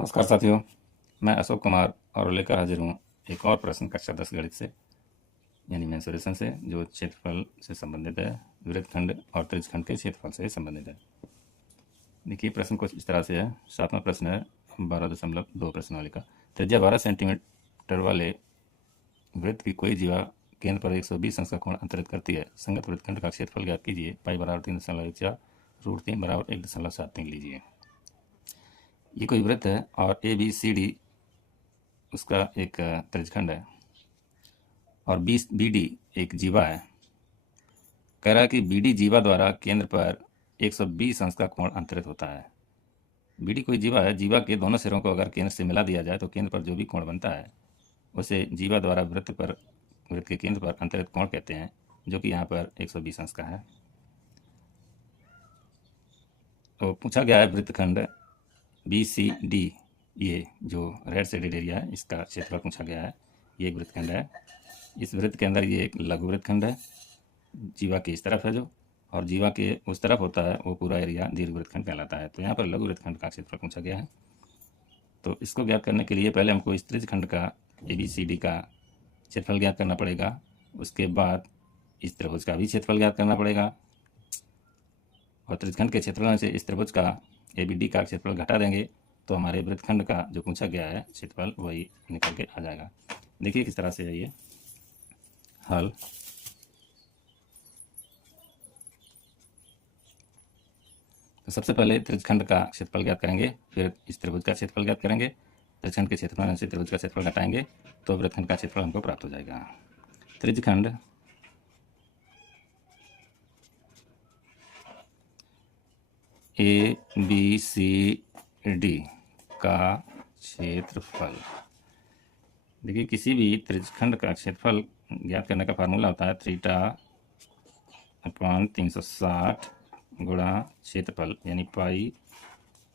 नमस्कार साथियों, मैं अशोक कुमार और लेकर हाजिर हूँ एक और प्रश्न कक्षा 10 गणित से यानी मेंसुरेशन से, जो क्षेत्रफल से संबंधित है, वृत्तखंड और त्रिज्यखंड के क्षेत्रफल से संबंधित है। देखिए प्रश्न कुछ इस तरह से है। 7वां प्रश्न है 12.2 प्रश्नावली का। त्रिज्या 12 सेंटीमीटर वाले वृत्त की कोई जीवा केंद्र पर 120 अंश का कोण अंतरित करती है। संगत वृत्तखंड का क्षेत्रफल ज्ञात कीजिए। पाई बराबर 3.14, रूट 3 बराबर 1.73 लीजिए। ये कोई वृत्त है और ए बी सी डी उसका एक त्रिज्यखंड है और बी डी एक जीवा है। कह रहा है कि बी डी जीवा द्वारा केंद्र पर 120 अंश का कोण अंतरित होता है। बी डी कोई जीवा है। जीवा के दोनों सिरों को अगर केंद्र से मिला दिया जाए तो केंद्र पर जो भी कोण बनता है उसे जीवा द्वारा वृत्त के केंद्र पर अंतरित कोण कहते हैं, जो कि यहाँ पर 120 अंश का है। तो पूछा गया है वृत्तखंड बी सी डी, ये जो रेड शेडेड एरिया है इसका क्षेत्रफल पूछा गया है। ये एक वृत्तखंड है। इस वृत्त के अंदर ये एक लघु वृत्तखंड है। जीवा के इस तरफ है जो, और जीवा के उस तरफ होता है वो पूरा एरिया दीर्घ वृत्तखंड कहलाता है। तो यहाँ पर लघु वृत्तखंड का क्षेत्रफल पूछा गया है। तो इसको ज्ञात करने के लिए पहले हमको इस त्रिज्यखंड का ए बी सी डी का क्षेत्रफल ज्ञात करना पड़ेगा। उसके बाद इस त्रिभुज का भी क्षेत्रफल ज्ञात करना पड़ेगा, और त्रिज्यखंड के क्षेत्रफल से इस त्रिभुज का ए बी डी का क्षेत्रफल घटा देंगे तो हमारे वृत्तखंड का जो पूछा गया है क्षेत्रफल वही निकल के आ जाएगा। देखिए किस तरह से है ये हल। तो सबसे पहले त्रिज्यखंड का क्षेत्रफल ज्ञात करेंगे, फिर इस त्रिभुज का क्षेत्रफल ज्ञात करेंगे। त्रिज्यखंड के क्षेत्रफल से त्रिभुज का क्षेत्रफल घटाएंगे तो वृत्तखंड का क्षेत्रफल हमको प्राप्त हो जाएगा। त्रिज्यखंड ए बी सी डी का क्षेत्रफल। देखिए किसी भी त्रिज्यखंड का क्षेत्रफल ज्ञात करने का फार्मूला होता है थीटा अपॉन 360 गुणा क्षेत्रफल यानी पाई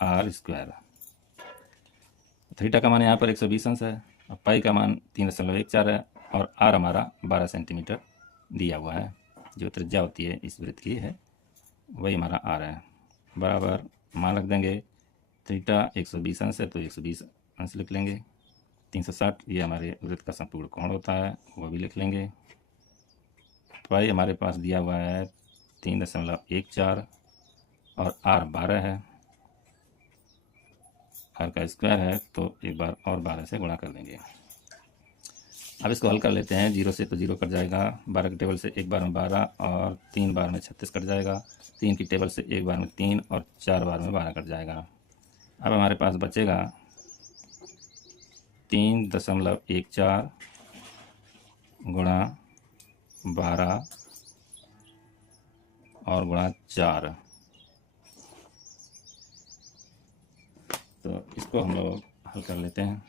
आर स्क्वायर। थीटा का मान यहाँ पर 120 अंश है, और पाई का मान 3.14 है, और आर हमारा 12 सेंटीमीटर दिया हुआ है। जो त्रिज्या होती है इस वृत्त की है वही हमारा आर है। बराबर मान रख देंगे। थीटा 120 अंश है तो 120 अंश लिख लेंगे। 360 ये हमारे वृत्त का संपूर्ण कोण होता है, वो भी लिख लेंगे। पाई हमारे पास दिया हुआ है 3.14 और आर 12 है। आर का स्क्वायर है तो एक बार और 12 से गुणा कर देंगे। अब इसको हल कर लेते हैं। 0 से तो 0 कट जाएगा, 12 की टेबल से एक बार में 12 और 3 बार में 36 कट जाएगा, 3 की टेबल से एक बार में 3 और 4 बार में 12 कट जाएगा। अब हमारे पास बचेगा 3.14 गुणा 12 और गुणा 4। तो इसको हम लोग हल कर लेते हैं।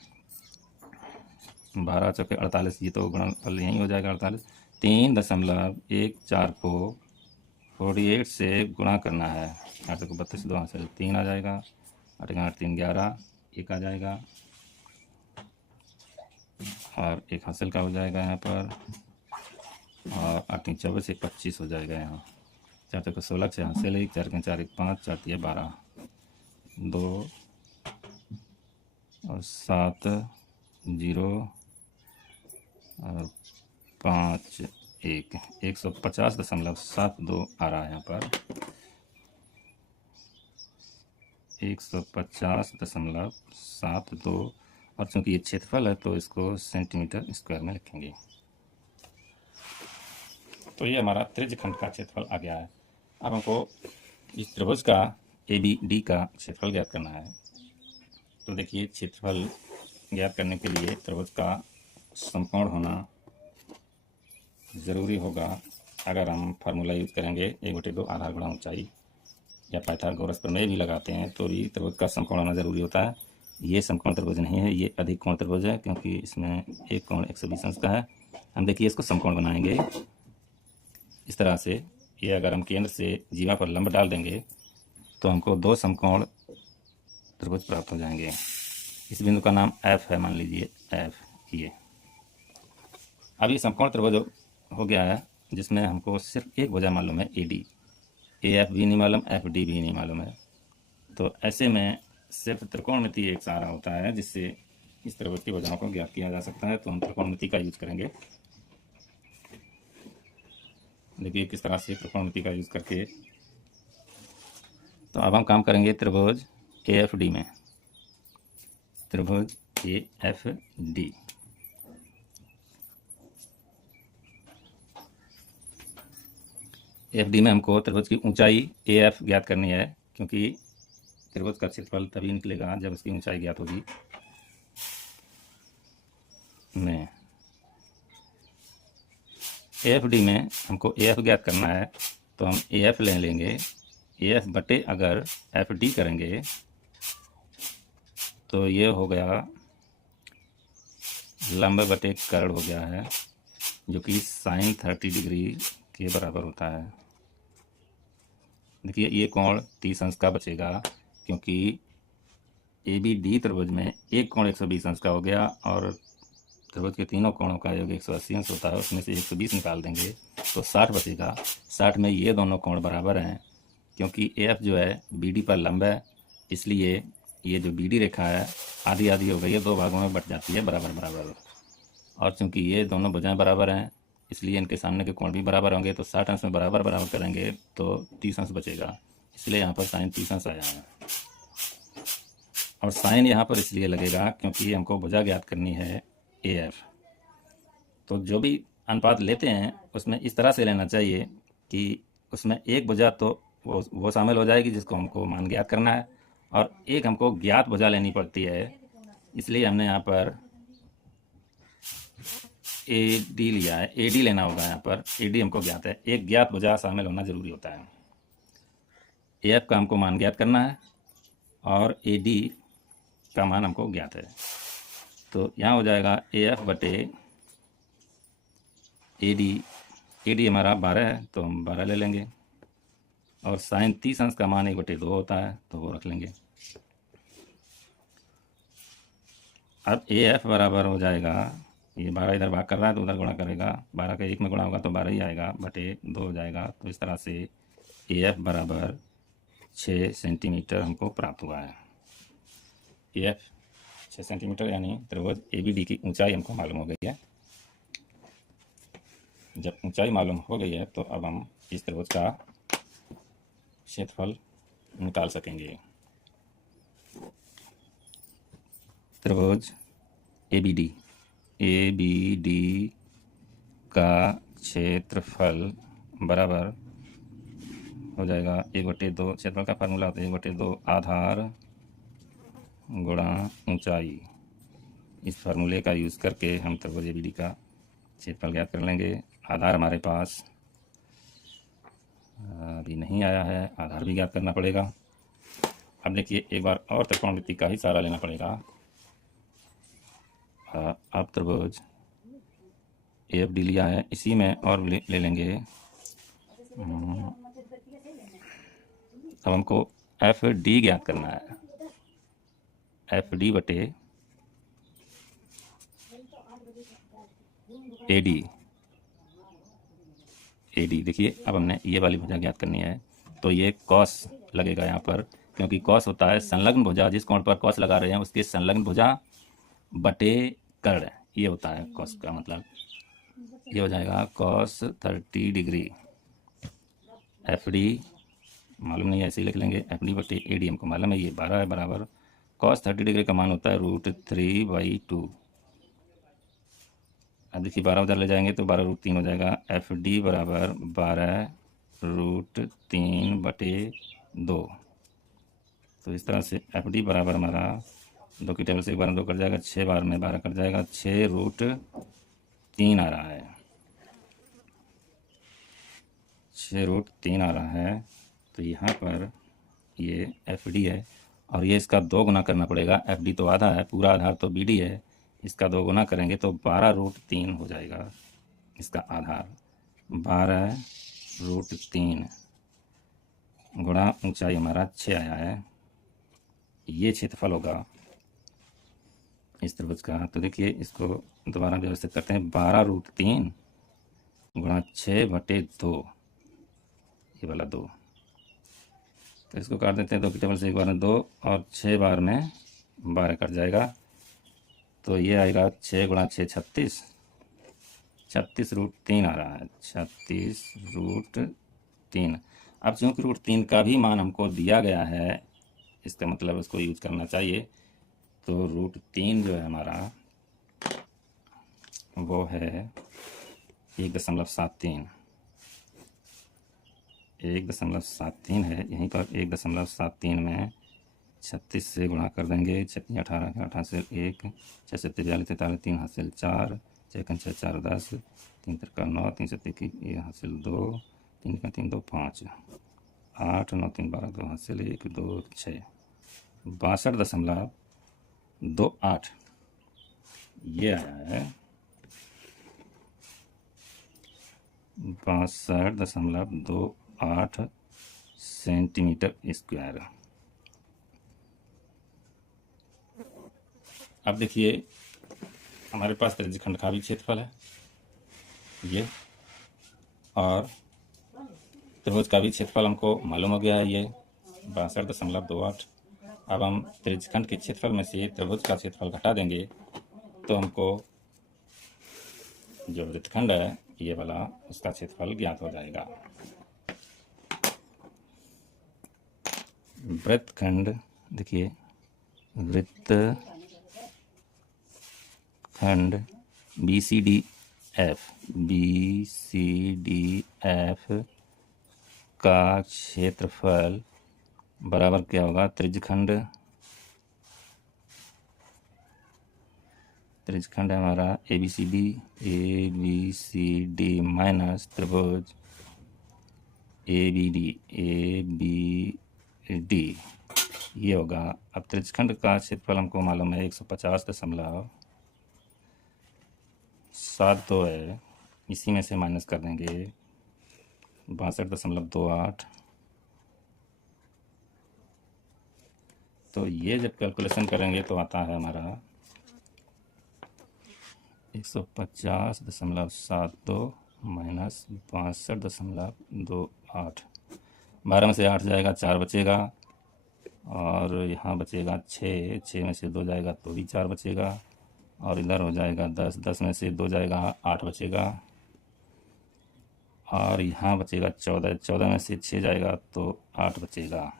12 चौके 48, ये तो गुणनफल यहीं हो जाएगा 48। 3.14 को 48 से गुणा करना है। 8 को 32 2 से 3 आ जाएगा, 8 8 3 11, 1 आ जाएगा, और एक हासिल का हो जाएगा यहाँ पर, और 8 3 24, 1 25 हो जाएगा यहाँ। 4 चौके 16 से हासिल 1, 4 4 1 5, 4 3 12, 2 और 7 0 और 5 1, 150.72 आ रहा है यहाँ पर। 150.72, और चूंकि ये क्षेत्रफल है तो इसको सेंटीमीटर स्क्वायर में लिखेंगे। तो ये हमारा त्रिज्यखंड का क्षेत्रफल आ गया है। अब हमको इस त्रिभुज का ए बी डी का क्षेत्रफल ज्ञात करना है। तो देखिए क्षेत्रफल ज्ञात करने के लिए त्रिभुज का समकोण होना ज़रूरी होगा। अगर हम फार्मूला यूज़ करेंगे 1/2 आधार गुणा ऊंचाई, या पाइथागोरस प्रमेय भी लगाते हैं तो भी त्रिभुज का समकोण होना ज़रूरी होता है। ये समकोण त्रिभुज नहीं है, ये अधिक कोण त्रिभुज है, क्योंकि इसमें एक कोण 120 अंश का है। हम देखिए इसको समकोण बनाएंगे इस तरह से। ये अगर हम केंद्र से जीवा पर लंब डाल देंगे तो हमको 2 समकोण त्रिभुज प्राप्त हो जाएंगे। इस बिंदु का नाम एफ है, मान लीजिए एफ। ये अब ये समकोण त्रिभुज हो गया है जिसमें हमको सिर्फ एक भुजा मालूम है ए डी। ए एफ भी नहीं मालूम, एफ डी भी नहीं मालूम है। तो ऐसे में सिर्फ त्रिकोणमिति एक सहारा होता है जिससे इस त्रिभुज की भुजाओं को ज्ञात किया जा सकता है, तो हम त्रिकोणमिति का यूज करेंगे। देखिए किस तरह से त्रिकोणमिति का यूज करके। तो अब हम काम करेंगे त्रिभुज AFD में। त्रिभुज AFD, AFD में हमको त्रिभुज की ऊंचाई AF ज्ञात करनी है, क्योंकि त्रिभुज का क्षेत्रफल तभी निकलेगा जब उसकी ऊंचाई ज्ञात होगी। में AFD में हमको AF ज्ञात करना है, तो हम AF ले लेंगे। AF बटे अगर FD करेंगे तो ये हो गया लंब बटे कर्ण हो गया है, जो कि sin 30 डिग्री के बराबर होता है। देखिए ये कोण 30 अंश का बचेगा, क्योंकि ABD त्रिभुज में एक कोण 120 अंश का हो गया और त्रिभुज के तीनों कोणों का योग 180 अंश होता है, उसमें से 120 निकाल देंगे तो 60 बचेगा। 60 में ये दोनों कोण बराबर हैं, क्योंकि AF जो है BD पर लंब है, इसलिए ये जो BD रेखा है आधी आधी हो गई है, दो भागों में बट जाती है बराबर बराबर। और चूंकि ये दोनों भुजाएं बराबर हैं, इसलिए इनके सामने के कोण भी बराबर होंगे, तो 60 अंश में बराबर बराबर करेंगे तो 30 अंश बचेगा, इसलिए यहाँ पर साइन 30 अंश आया है। और साइन यहाँ पर इसलिए लगेगा क्योंकि हमको भुजा ज्ञात करनी है AF। तो जो भी अनुपात लेते हैं उसमें इस तरह से लेना चाहिए कि उसमें एक भुजा तो वो शामिल हो जाएगी जिसको हमको मान ज्ञात करना है, और एक हमको ज्ञात भुजा लेनी पड़ती है, इसलिए हमने यहाँ पर AD लिया है। AD लेना होगा, यहाँ पर AD हमको ज्ञात है, एक ज्ञात भुजा शामिल होना जरूरी होता है। AF का हमको मान ज्ञात करना है और AD का मान हमको ज्ञात है, तो यहाँ हो जाएगा AF बटे AD हमारा 12 है तो हम 12 ले लेंगे, और साइन 30 अंश का मान 1/2 होता है तो वो रख लेंगे। अब AF बराबर हो जाएगा, ये 12 इधर भाग कर रहा है तो उधर गुणा करेगा, 12 का 1 में गुणा होगा तो 12 ही आएगा, बटे 2 हो जाएगा। तो इस तरह से AF बराबर 6 सेंटीमीटर हमको प्राप्त हुआ है। AF 6 सेंटीमीटर, यानी त्रिभुज ABD की ऊंचाई हमको मालूम हो गई है। जब ऊंचाई मालूम हो गई है तो अब हम इस त्रिभुज का क्षेत्रफल निकाल सकेंगे। त्रिभुज ABD का क्षेत्रफल बराबर हो जाएगा 1/2। क्षेत्रफल का फार्मूला होता है 1/2 आधार गुणा ऊंचाई। इस फार्मूले का यूज़ करके हम त्रिभुज ABD का क्षेत्रफल ज्ञात कर लेंगे। आधार हमारे पास अभी नहीं आया है, आधार भी ज्ञात करना पड़ेगा। अब देखिए एक बार और त्रिकोणमिति का ही सहारा लेना पड़ेगा। अब त्रिभुज AFD लिया है, इसी में और ले लेंगे। अब हमको FD ज्ञात करना है। FD बटे AD देखिए, अब हमने ये वाली भुजा ज्ञात करनी है, तो ये कॉस लगेगा यहाँ पर, क्योंकि कॉस होता है संलग्न भुजा, जिस कोण पर कॉस लगा रहे हैं उसके संलग्न भुजा बटे कर्ण, ये होता है कॉस का मतलब। ये हो जाएगा कॉस 30 डिग्री। FD मालूम नहीं है, ऐसे ही लिख लेंगे, FD बटे AD हमको मालूम है, ये 12 है, बराबर कॉस 30 डिग्री का मान होता है √3/2। अब देखिए 12 उधर ले जाएंगे तो 12√3 हो जाएगा। FD बराबर 12√3/2। तो इस तरह से FD बराबर हमारा 2 की टेबल से 1 बार में 2 कट जाएगा, 6 बार में 12 कट जाएगा, 6√3 आ रहा है। 6√3 आ रहा है। तो यहाँ पर ये FD है और ये इसका 2 गुना करना पड़ेगा। FD तो आधा है, पूरा आधार तो BD है, इसका 2 गुना करेंगे तो 12√3 हो जाएगा इसका आधार। 12√3 गुणा ऊंचाई हमारा 6 आया है, ये क्षेत्रफल होगा इस त्रिभुज का। तो देखिए इसको दोबारा व्यवस्थित करते हैं, 12√3 गुणा 6/2, ये वाला 2, तो इसको काट देते हैं, 2 की टेबल से 1 बार में 2 और 6 बार में 12 कट जाएगा। तो ये आएगा 6 गुणा 6 36, 36√3 आ रहा है, 36√3। अब चूँकि √3 का भी मान हमको दिया गया है, इसका मतलब उसको यूज करना चाहिए। तो √3 जो है हमारा वो है 1.73, 1.73 है। यहीं पर 1.73 में 36 से गुणा कर देंगे, 6 18 18 हासिल 1, 6 से 43 43 3 हासिल 4, 6 6 4 10, 3 3 9, 3 से 1 हासिल 2, 3 का 3 2 5, 8 9 3 12 2 हासिल 1 2 6, 62.28 ये आया है, 62.28 सेंटीमीटर स्क्वायर। अब देखिए हमारे पास त्रिज्यखंड का भी क्षेत्रफल है ये, और त्रिभुज का भी क्षेत्रफल हमको मालूम हो गया है ये 62.28। अब हम त्रिज्यखंड के क्षेत्रफल में से त्रिभुज का क्षेत्रफल घटा देंगे तो हमको जो वृत्तखंड है ये वाला उसका क्षेत्रफल ज्ञात हो जाएगा। वृत्तखंड देखिए, वृत्तखंड BCDF का क्षेत्रफल बराबर क्या होगा, त्रिज्यखंड है हमारा ABCD माइनस त्रिभुज ABD ये होगा। अब त्रिज्यखंड का क्षेत्रफल हमको मालूम है 150.72 है, इसी में से माइनस कर देंगे 62.28। तो ये जब कैलकुलेशन करेंगे तो आता है हमारा 150.72 माइनस 62.28। 12 में से 8 जाएगा, 4 बचेगा, और यहाँ बचेगा 6 में से 2 जाएगा तो भी 4 बचेगा, और इधर हो जाएगा 10 में से 2 जाएगा 8 बचेगा, और यहाँ बचेगा 14 में से 6 जाएगा तो 8 बचेगा,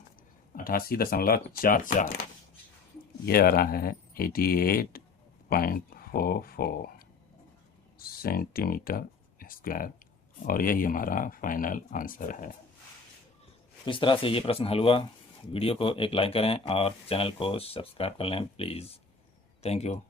88.44 ये आ रहा है 88.44 सेंटीमीटर स्क्वायर, और यही हमारा फाइनल आंसर है। तो इस तरह से ये प्रश्न हल हुआ। वीडियो को एक लाइक करें और चैनल को सब्सक्राइब कर लें प्लीज़। Thank you.